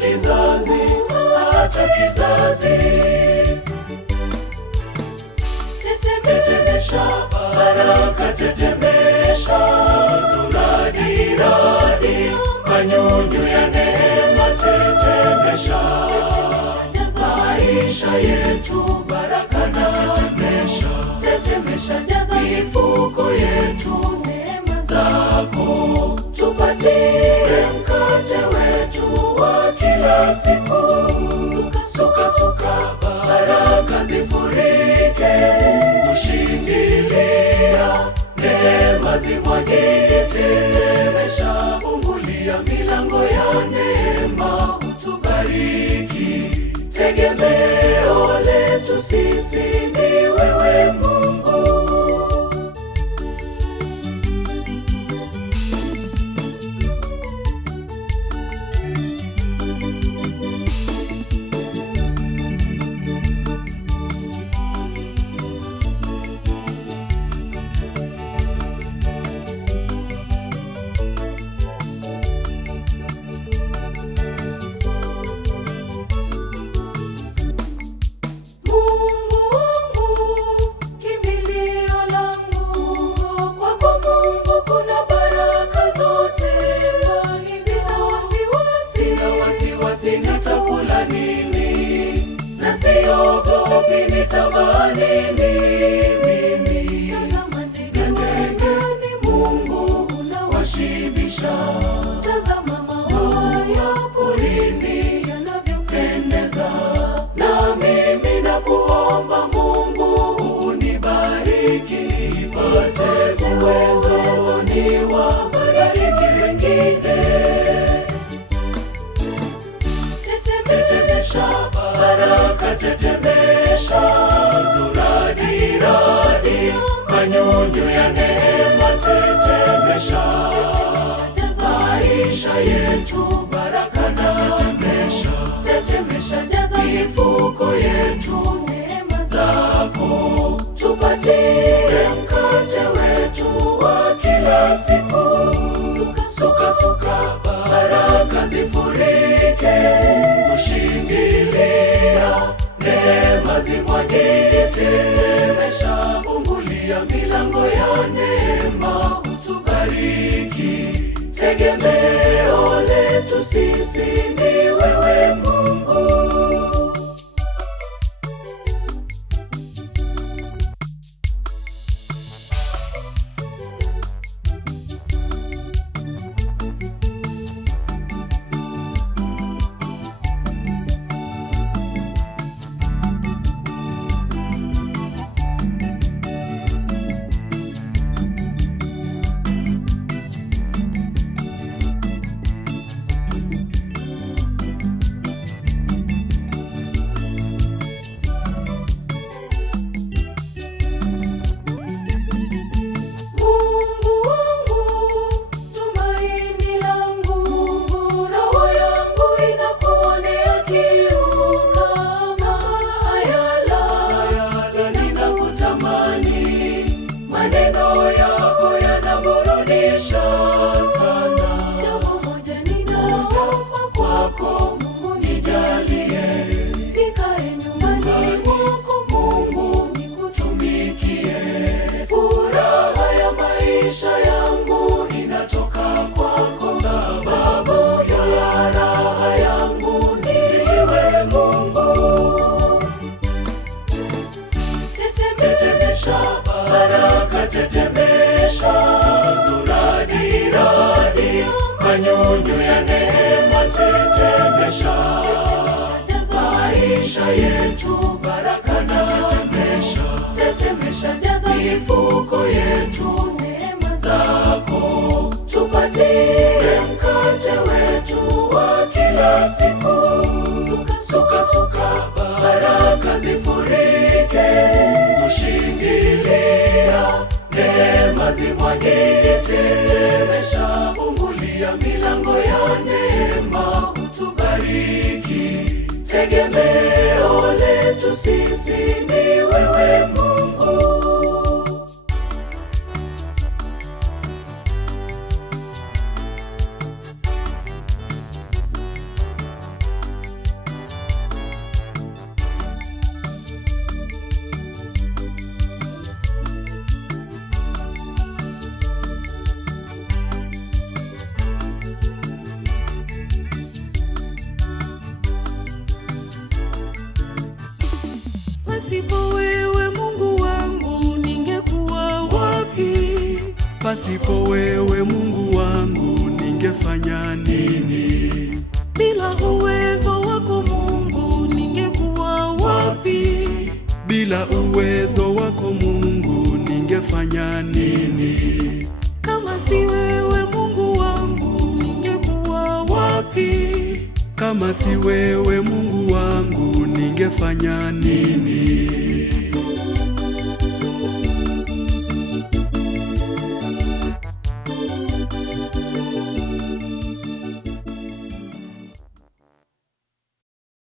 kizazi hata kizazi. Tetemesha baraka, tetemesha zuradi radi, manyunyu ya neema, tetemesha maisha yetu, baraka za tetemesha, tetemesha jaza mifuko yetu, neema zako tupatie mkate wetu wa kila siku. Suka suka baraka zifurike, kushindilia neema zimwagike. Tetemesha, fungulia milango ya neema, utubariki. Tegemeo letu sisi ni wewe Mungu. Nitakula nini na siogopi, nitamani mimi. Ndege ni Mungu unawashibisha, tazama maua ya porini yanavyopendeza. Na mimi nakuomba Mungu unibariki, nipate uwezo niwabariki wengine. Tetemesha baraka, tetemesha zuradi radi, manyunyu ya neema, tetemesha maisha yetu, baraka za tetemesha, tetemesha jaza mifuko yetu, neema zako tupatie mkate wetu wa kila siku. Suka suka baraka zifurike, kushindilia neema zimwagike. Tetemesha, fungulia milango ya neema, utubariki. Tegemeo letu sisi ni wewe Mungu. Tetemesha zuradi radi, manyunyu ya neema, tetemesha maisha yetu, baraka za tetemesha, tetemesha jaza mifuko yetu, neema zako tupatie mkate wetu wa kila siku. Suka suka baraka zifurike, kushindilia neema zimwagike. Tetemesha, fungulia milango ya neema, utubariki. Tegemeo letu sisi ni wewe Mungu. Pasipo wewe Mungu wangu ningefanya nini? Bila uwezo wako Mungu ningekuwa wapi? Bila uwezo wako Mungu ningefanya nini? Kama si wewe Mungu wangu ningekuwa wapi? Kama si wewe Mungu wangu ningefanya nini?